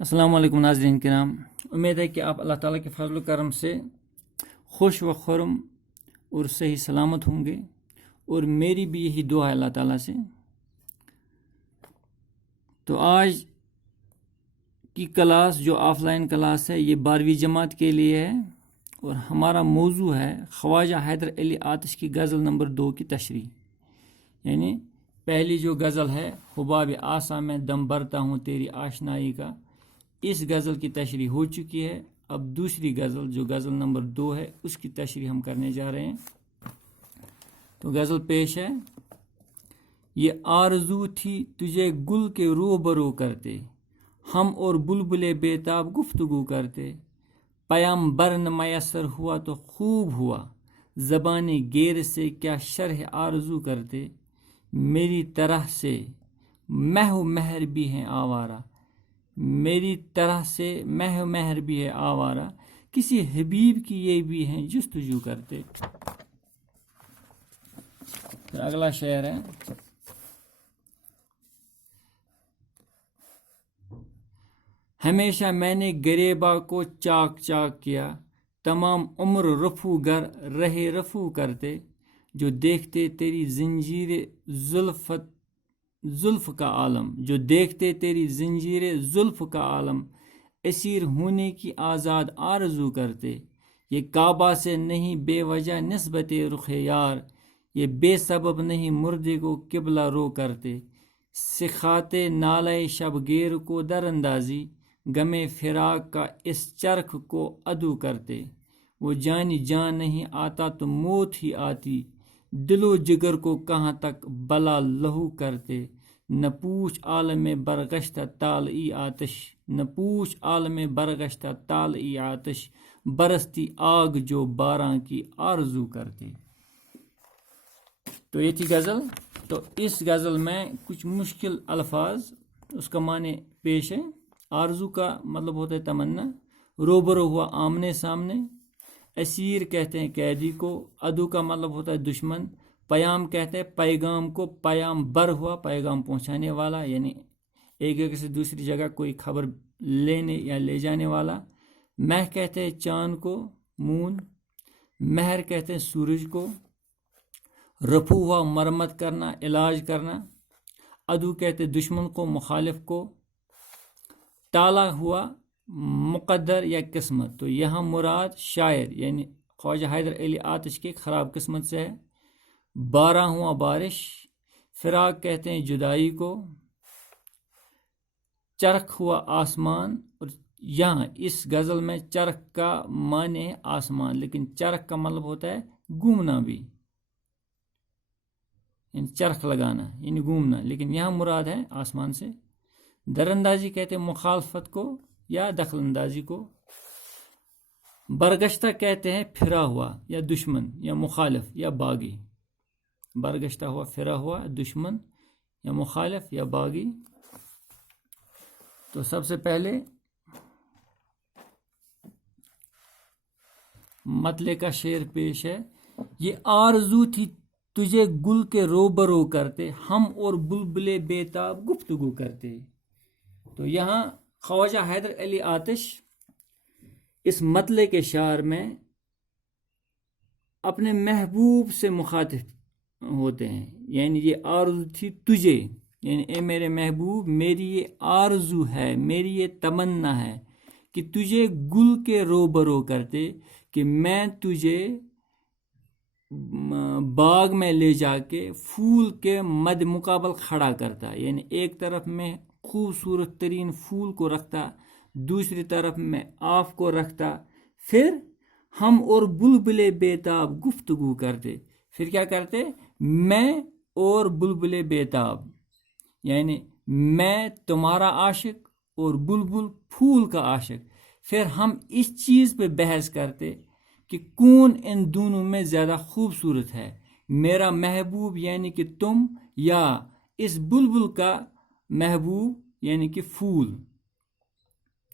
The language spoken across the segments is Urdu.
السلام علیکم ناظرین کرام، امید ہے کہ آپ اللہ تعالیٰ کے فضل و کرم سے خوش و خرم اور صحیح سلامت ہوں گے، اور میری بھی یہی دعا ہے اللہ تعالیٰ سے۔ تو آج کی کلاس جو آف لائن کلاس ہے یہ 12ویں جماعت کے لیے ہے، اور ہمارا موضوع ہے خواجہ حیدر علی آتش کی غزل نمبر 2 کی تشریح۔ یعنی پہلی جو غزل ہے حباب آسا میں دم بھرتا ہوں تیری آشنائی کا، اس غزل کی تشریح ہو چکی ہے۔ اب دوسری غزل جو غزل نمبر 2 ہے اس کی تشریح ہم کرنے جا رہے ہیں۔ تو غزل پیش ہے: یہ آرزو تھی تجھے گل کے روبرو کرتے، ہم اور بلبلے بیتاب گفتگو کرتے، پیام نہ میسر ہوا تو خوب ہوا، زبان گیر سے کیا شرح آرزو کرتے، میری طرح سے محو مہر بھی ہیں آوارہ، میری طرح سے محو مہر بھی ہے آوارہ، کسی حبیب کی یہ بھی ہیں جستجو کرتے۔ پھر اگلا شعر ہے: ہمیشہ میں نے گریباں کو چاک چاک کیا، تمام عمر رفو گر رہے رفو کرتے، جو دیکھتے تیری زنجیر زلف کا عالم، جو دیکھتے تیری زنجیر زلف کا عالم، اسیر ہونے کی آزاد آرزو کرتے، یہ کعبہ سے نہیں بے وجہ نسبت رخ یار، یہ بے سبب نہیں مردے کو قبلہ رو کرتے، سکھاتے نالے شب گیر کو در اندازی، غم فراق کا اس چرخ کو ادو کرتے، وہ جانی جان نہیں آتا تو موت ہی آتی، دل و جگر کو کہاں تک بلا لہو کرتے، نہ پوچھ عالم برگشتہ طالعی آتش، نہ پوچھ عالم برگشتہ طالعی آتش، برستی آگ جو باراں کی آرزو کرتے۔ تو یہ تھی غزل۔ تو اس غزل میں کچھ مشکل الفاظ، اس کا معنی پیش ہے۔ آرزو کا مطلب ہوتا ہے تمنا، روبرو ہوا آمنے سامنے، اسیر کہتے ہیں قیدی کو، ادو کا مطلب ہوتا ہے دشمن، پیام کہتے ہیں پیغام کو، پیام بر ہوا پیغام پہنچانے والا، یعنی ایک جگہ سے دوسری جگہ کوئی خبر لینے یا لے جانے والا، مہ کہتے ہیں چاند کو، مون، مہر کہتے ہیں سورج کو، رفو ہوا مرمت کرنا، علاج کرنا، ادو کہتے ہیں دشمن کو، مخالف کو، ٹالا ہوا مقدر یا قسمت، تو یہاں مراد شاعر یعنی خواجہ حیدر علی آتش کے خراب قسمت سے ہے۔ بارہ ہوا بارش، فراق کہتے ہیں جدائی کو، چرخ ہوا آسمان، اور یہاں اس غزل میں چرخ کا معنی ہے آسمان، لیکن چرخ کا مطلب ہوتا ہے گھومنا بھی، یعنی چرخ لگانا یعنی گھومنا، لیکن یہاں مراد ہے آسمان سے۔ در اندازی کہتے ہیں مخالفت کو یا دخل اندازی کو، برگشتہ کہتے ہیں پھرا ہوا یا دشمن یا مخالف یا باغی، برگشتہ ہوا پھرا ہوا دشمن یا مخالف یا باغی۔ تو سب سے پہلے مطلع کا شعر پیش ہے: یہ آرزو تھی تجھے گل کے روبرو کرتے، ہم اور بلبلے بیتاب گفتگو کرتے۔ تو یہاں خواجہ حیدر علی آتش اس مطلع کے شعر میں اپنے محبوب سے مخاطب ہوتے ہیں، یعنی یہ آرزو تھی تجھے، یعنی اے میرے محبوب، میری یہ آرزو ہے، میری یہ تمنا ہے کہ تجھے گل کے روبرو کرتے، کہ میں تجھے باغ میں لے جا کے پھول کے مد مقابل کھڑا کرتا، یعنی ایک طرف میں خوبصورت ترین پھول کو رکھتا، دوسری طرف میں آف کو رکھتا، پھر ہم اور بلبلے بیتاب گفتگو کرتے۔ پھر کیا کرتے؟ میں اور بلبلے بیتاب، یعنی میں تمہارا عاشق اور بلبل پھول کا عاشق، پھر ہم اس چیز پہ بحث کرتے کہ کون ان دونوں میں زیادہ خوبصورت ہے، میرا محبوب یعنی کہ تم، یا اس بلبل کا محبوب یعنی کہ پھول۔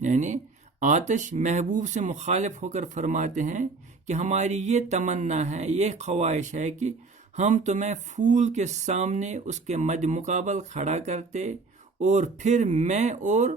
یعنی آتش محبوب سے مخالف ہو کر فرماتے ہیں کہ ہماری یہ تمنا ہے، یہ خواہش ہے کہ ہم تمہیں پھول کے سامنے اس کے مد مقابل کھڑا کرتے، اور پھر میں اور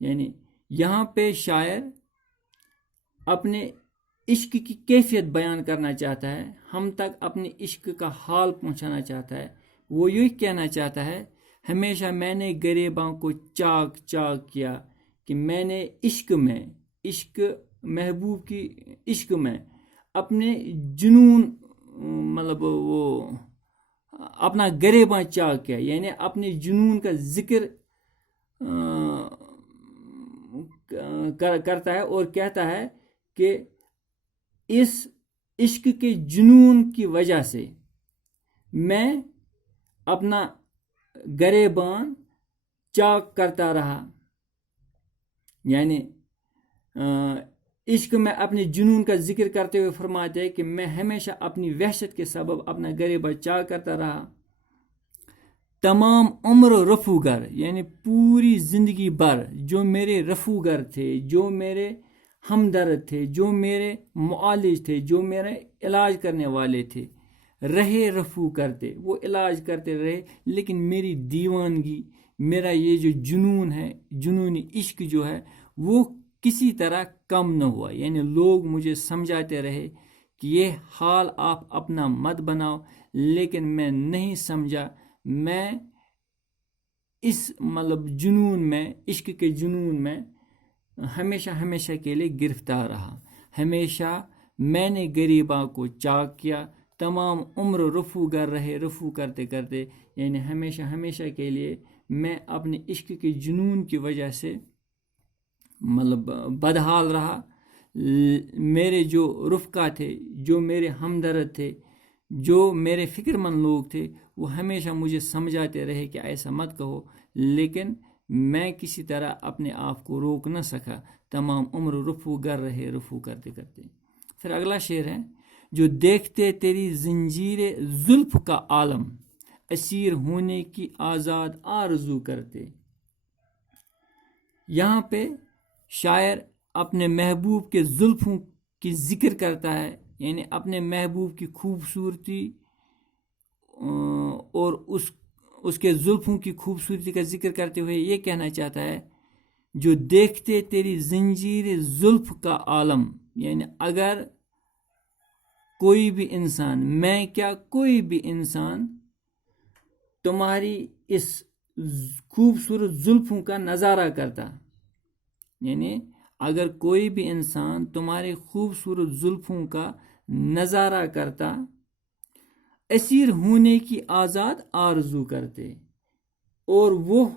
یعنی یہاں پہ شاعر اپنے عشق کی کیفیت بیان کرنا چاہتا ہے، ہم تک اپنے عشق کا حال پہنچانا چاہتا ہے. وہ یہی کہنا چاہتا ہے، ہمیشہ میں نے غریباں کو چاک چاک کیا کہ میں نے عشق محبوب کی عشق میں اپنے جنون مطلب وہ اپنا غریباں چاک کیا، یعنی اپنے جنون کا ذکر کرتا ہے اور کہتا ہے کہ اس عشق کے جنون کی وجہ سے میں اپنا گریبان چاک کرتا رہا. یعنی عشق میں اپنے جنون کا ذکر کرتے ہوئے فرماتے ہیں کہ میں ہمیشہ اپنی وحشت کے سبب اپنا گریبان چاک کرتا رہا. تمام عمر رفوگر، یعنی پوری زندگی بھر جو میرے رفوگر تھے، جو میرے ہمدرد تھے، جو میرے معالج تھے، جو میرے علاج کرنے والے تھے، رہے رفو کرتے، وہ علاج کرتے رہے، لیکن میری دیوانگی، میرا یہ جو جنون ہے، جنونی عشق جو ہے، وہ کسی طرح کم نہ ہوا. یعنی لوگ مجھے سمجھاتے رہے کہ یہ حال آپ اپنا مت بناؤ، لیکن میں نہیں سمجھا. میں اس مطلب جنون میں، عشق کے جنون میں ہمیشہ کے لیے گرفتار رہا. ہمیشہ میں نے غریباں کو چاک کیا، تمام عمر رفو گر رہے، رفو کرتے کرتے، یعنی ہمیشہ کے لیے میں اپنے عشق کے جنون کی وجہ سے مطلب بدحال رہا. میرے جو رفقا تھے، جو میرے ہمدرد تھے، جو میرے فکر مند لوگ تھے، وہ ہمیشہ مجھے سمجھاتے رہے کہ ایسا مت کہو، لیکن میں کسی طرح اپنے آپ کو روک نہ سکا. تمام عمر رفو گر رہے، رفو کرتے کرتے. پھر اگلا شعر ہے، جو دیکھتے تیری زنجیر زلف کا عالم، اسیر ہونے کی آزاد آرزو کرتے. یہاں پہ شاعر اپنے محبوب کے زلفوں کی ذکر کرتا ہے، یعنی اپنے محبوب کی خوبصورتی اور اس کے زلفوں کی خوبصورتی کا ذکر کرتے ہوئے یہ کہنا چاہتا ہے، جو دیکھتے تیری زنجیر زلف کا عالم. یعنی اگر کوئی بھی انسان، میں کیا کوئی بھی انسان تمہاری اس خوبصورت زلفوں کا نظارہ کرتا، یعنی اگر کوئی بھی انسان تمہارے خوبصورت زلفوں کا نظارہ کرتا، اسیر ہونے کی آزاد آرزو کرتے. اور وہ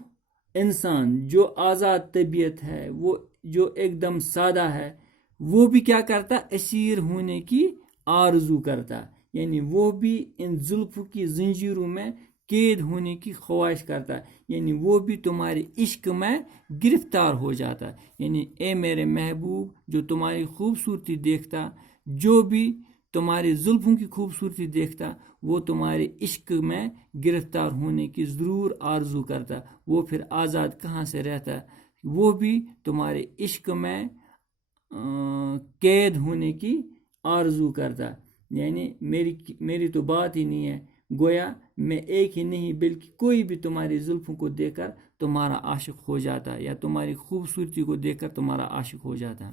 انسان جو آزاد طبیعت ہے، وہ جو ایک دم سادہ ہے، وہ بھی کیا کرتا؟ اسیر ہونے کی آرزو کرتا. یعنی وہ بھی ان زلفوں کی زنجیروں میں قید ہونے کی خواہش کرتا، یعنی وہ بھی تمہارے عشق میں گرفتار ہو جاتا. یعنی اے میرے محبوب، جو تمہاری خوبصورتی دیکھتا، جو بھی تمہاری زلفوں کی خوبصورتی دیکھتا، وہ تمہارے عشق میں گرفتار ہونے کی ضرور آرزو کرتا. وہ پھر آزاد کہاں سے رہتا؟ وہ بھی تمہارے عشق میں قید ہونے کی آرزو کرتا. یعنی میری تو بات ہی نہیں ہے، گویا میں ایک ہی نہیں بلکہ کوئی بھی تمہاری زلفوں کو دیکھ کر تمہارا عاشق ہو جاتا، یا تمہاری خوبصورتی کو دیکھ کر تمہارا عاشق ہو جاتا.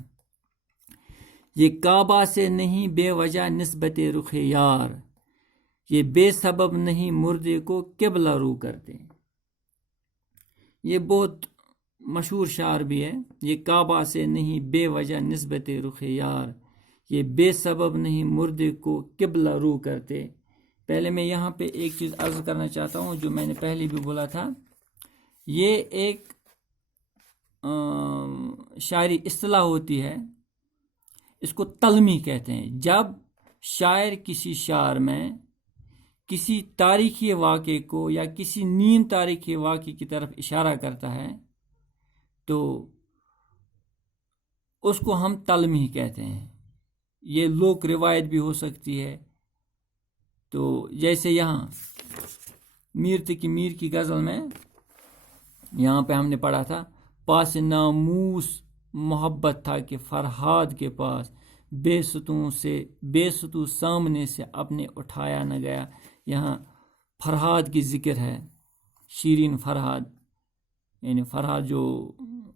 یہ کعبہ سے نہیں بے وجہ نسبت رخ یار، یہ بے سبب نہیں مردے کو قبلہ رو کرتے. یہ بہت مشہور شعر بھی ہے، یہ کعبہ سے نہیں بے وجہ نسبت رخ یار، یہ بے سبب نہیں مردے کو قبلہ رو کرتے. پہلے میں یہاں پہ ایک چیز عرض کرنا چاہتا ہوں جو میں نے پہلے بھی بولا تھا. یہ ایک شاعری اصطلاح ہوتی ہے، اس کو تلمی کہتے ہیں. جب شاعر کسی شعر میں کسی تاریخی واقعے کو یا کسی نیم تاریخی واقعے کی طرف اشارہ کرتا ہے تو اس کو ہم تلمی کہتے ہیں. یہ لوک روایت بھی ہو سکتی ہے. تو جیسے یہاں میر تقی میر کی غزل میں یہاں پہ ہم نے پڑھا تھا، پاس ناموس محبت تھا کہ فرہاد کے پاس، بے ستو سامنے سے اپنے اٹھایا نہ گیا. یہاں فرہاد کی ذکر ہے، شیرین فرہاد، یعنی فرہاد جو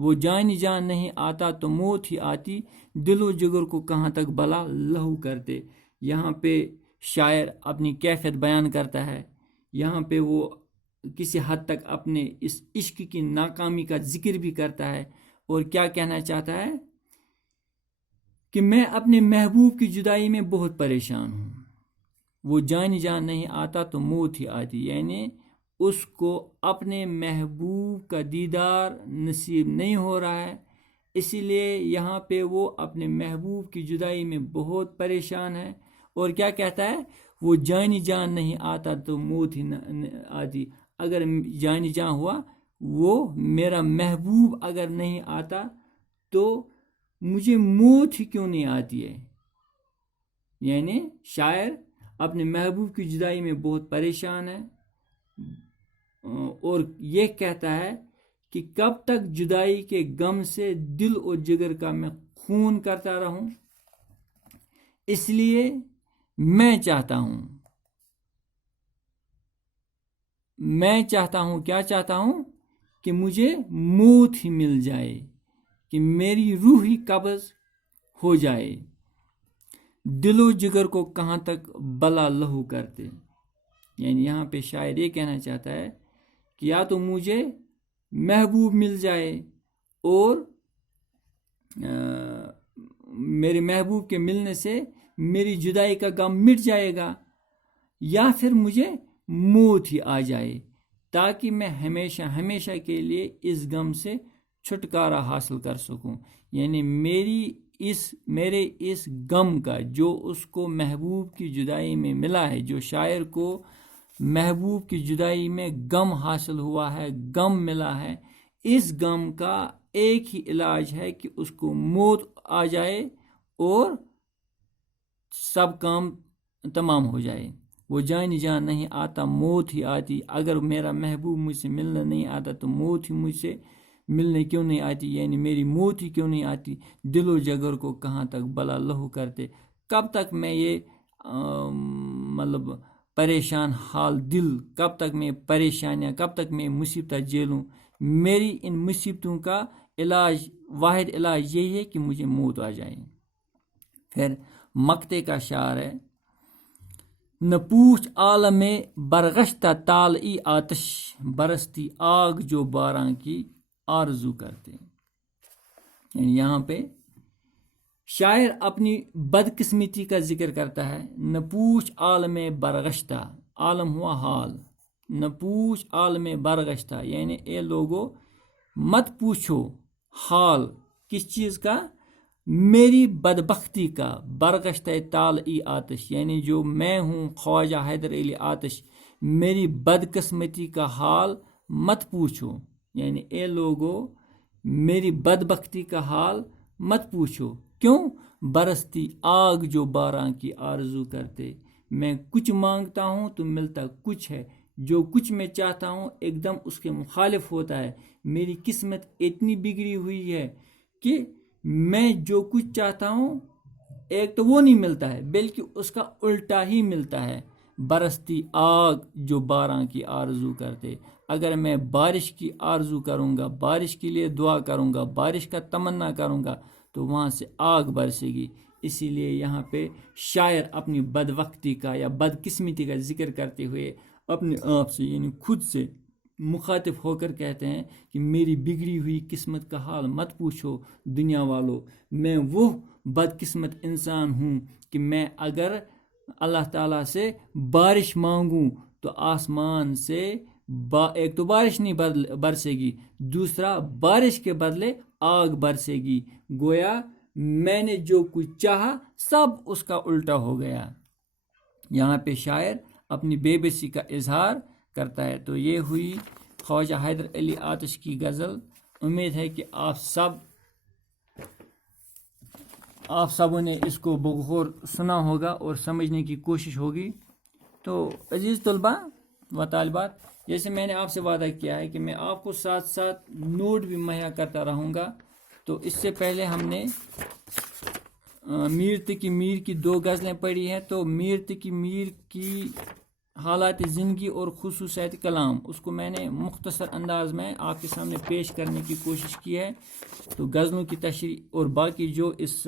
وہ جان جان نہیں آتا تو موت ہی آتی، دل و جگر کو کہاں تک بلا لہو کرتے۔ یہاں پہ شاعر اپنی کیفیت بیان کرتا ہے، یہاں پہ وہ کسی حد تک اپنے اس عشق کی ناکامی کا ذکر بھی کرتا ہے، اور کیا کہنا چاہتا ہے کہ میں اپنے محبوب کی جدائی میں بہت پریشان ہوں، وہ جان جان نہیں آتا تو موت ہی آتی، یعنی اس کو اپنے محبوب کا دیدار نصیب نہیں ہو رہا ہے، اسی لیے یہاں پہ وہ اپنے محبوب کی جدائی میں بہت پریشان ہے۔ اور کیا کہتا ہے، وہ جانی جان نہیں آتا تو موت ہی آتی، اگر جانی جان ہوا، وہ میرا محبوب اگر نہیں آتا تو مجھے موت ہی کیوں نہیں آتی ہے۔ یعنی شاعر اپنے محبوب کی جدائی میں بہت پریشان ہے، اور یہ کہتا ہے کہ کب تک جدائی کے غم سے دل اور جگر کا میں خون کرتا رہوں، اس لیے میں چاہتا ہوں کیا چاہتا ہوں کہ مجھے موت ہی مل جائے، کہ میری روح ہی قبض ہو جائے، دل و جگر کو کہاں تک بلا لہو کرتے۔ یعنی یہاں پہ شاعر یہ کہنا چاہتا ہے کہ یا تو مجھے محبوب مل جائے اور میرے محبوب کے ملنے سے میری جدائی کا غم مٹ جائے گا، یا پھر مجھے موت ہی آ جائے، تاکہ میں ہمیشہ ہمیشہ کے لیے اس غم سے چھٹکارا حاصل کر سکوں۔ یعنی میرے اس غم کا جو اس کو محبوب کی جدائی میں ملا ہے، جو شاعر کو محبوب کی جدائی میں غم حاصل ہوا ہے، غم ملا ہے، اس غم کا ایک ہی علاج ہے کہ اس کو موت آ جائے اور سب کام تمام ہو جائے۔ وہ جان جان نہیں آتا موت ہی آتی، اگر میرا محبوب مجھ سے ملنے نہیں آتا تو موت ہی مجھ سے ملنے کیوں نہیں آتی، یعنی میری موت ہی کیوں نہیں آتی، دل و جگر کو کہاں تک بلا لہو کرتے۔ کب تک میں یہ پریشان حال دل، کب تک میں پریشانیاں، کب تک میں مصیبتیں جھیلوں، میری ان مصیبتوں کا علاج، واحد علاج یہی ہے کہ مجھے موت آ جائے۔ پھر مقطع کا شعر ہے، نہ پوچھ عالم برگشتہ طالعی آتش، برستی آگ جو باراں کی آرزو کرتے۔ یعنی یہاں پہ شاعر اپنی بدقسمتی کا ذکر کرتا ہے، نہ پوچھ عالم برگشتہ، عالم ہوا حال، نہ پوچھ عالم برگشتہ، یعنی اے لوگو مت پوچھو حال کس چیز کا، میری بدبختی کا، برگشتہ طالعی آتش، یعنی جو میں ہوں خواجہ حیدر علی آتش، میری بدقسمتی کا حال مت پوچھو، یعنی اے لوگو میری بدبختی کا حال مت پوچھو، کیوں؟ برستی آگ جو باراں کی آرزو کرتے، میں کچھ مانگتا ہوں تو ملتا کچھ ہے، جو کچھ میں چاہتا ہوں ایک دم اس کے مخالف ہوتا ہے، میری قسمت اتنی بگڑی ہوئی ہے کہ میں جو کچھ چاہتا ہوں ایک تو وہ نہیں ملتا ہے بلکہ اس کا الٹا ہی ملتا ہے۔ برستی آگ جو باراں کی آرزو کرتے، اگر میں بارش کی آرزو کروں گا، بارش کے لیے دعا کروں گا، بارش کا تمنا کروں گا تو وہاں سے آگ برسے گی۔ اسی لیے یہاں پہ شاعر اپنی بدبختی کا یا بدقسمتی کا ذکر کرتے ہوئے اپنے آپ سے یعنی خود سے مخاطب ہو کر کہتے ہیں کہ میری بگڑی ہوئی قسمت کا حال مت پوچھو دنیا والو، میں وہ بدقسمت انسان ہوں کہ میں اگر اللہ تعالیٰ سے بارش مانگوں تو آسمان سے ایک تو بارش نہیں برسے گی، دوسرا بارش کے بدلے آگ برسے گی، گویا میں نے جو کچھ چاہا سب اس کا الٹا ہو گیا۔ یہاں پہ شاعر اپنی بے بسی کا اظہار کرتا ہے۔ تو یہ ہوئی خواجہ حیدر علی آتش کی غزل۔ امید ہے کہ آپ سبوں نے اس کو بغور سنا ہوگا اور سمجھنے کی کوشش ہوگی۔ تو عزیز طلباء و طالبات، جیسے میں نے آپ سے وعدہ کیا ہے کہ میں آپ کو ساتھ ساتھ نوٹ بھی مہیا کرتا رہوں گا، تو اس سے پہلے ہم نے میر تقی میر کی 2 غزلیں پڑھی ہیں، تو میر تقی میر کی حالات زندگی اور خصوصیات کلام، اس کو میں نے مختصر انداز میں آپ کے سامنے پیش کرنے کی کوشش کی ہے. تو غزلوں کی تشریح اور باقی جو اس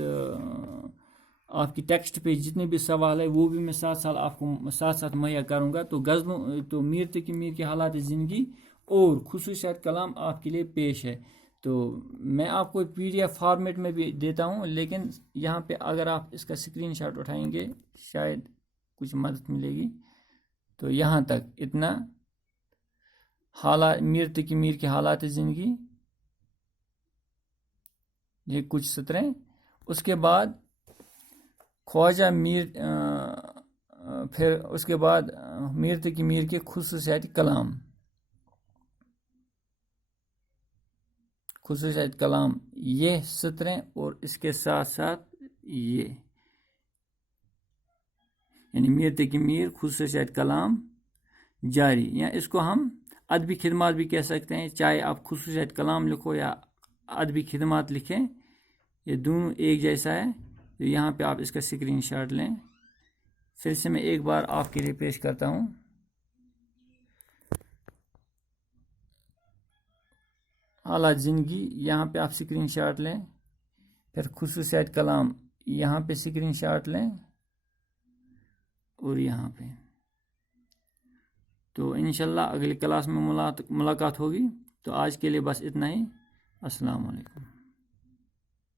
آپ کی ٹیکسٹ پہ جتنے بھی سوال ہے وہ بھی میں آپ کو ساتھ مہیا کروں گا. تو غزلوں تو میر تقی میر کے حالات زندگی اور خصوصیات کلام آپ کے لیے پیش ہے. تو میں آپ کو پی ڈی ایف فارمیٹ میں بھی دیتا ہوں، لیکن یہاں پہ اگر آپ اس کا اسکرین شاٹ اٹھائیں گے شاید کچھ مدد ملے گی. تو یہاں تک اتنا حالات میر تقی میر کے حالات زندگی، یہ کچھ سطریں. اس کے بعد خواجہ میر پھر اس کے بعد میر تقی میر کے خصوصیات کلام. خصوصیات کلام یہ سطریں اور اس کے ساتھ ساتھ یہ، یعنی میر تقی میر خصوصیات کلام جاری، یا اس کو ہم ادبی خدمات بھی کہہ سکتے ہیں. چاہے آپ خصوصیات کلام لکھو یا ادبی خدمات لکھیں، یہ دونوں ایک جیسا ہے. تو یہاں پہ آپ اس کا اسکرین شاٹ لیں. پھر سے میں ایک بار آپ کے لیے پیش کرتا ہوں. حالات زندگی یہاں پہ آپ اسکرین شاٹ لیں، پھر خصوصیات کلام یہاں پہ اسکرین شاٹ لیں اور یہاں پہ. تو انشاءاللہ اگلی کلاس میں ملاقات ہوگی. تو آج کے لیے بس اتنا ہی. السلام علیکم.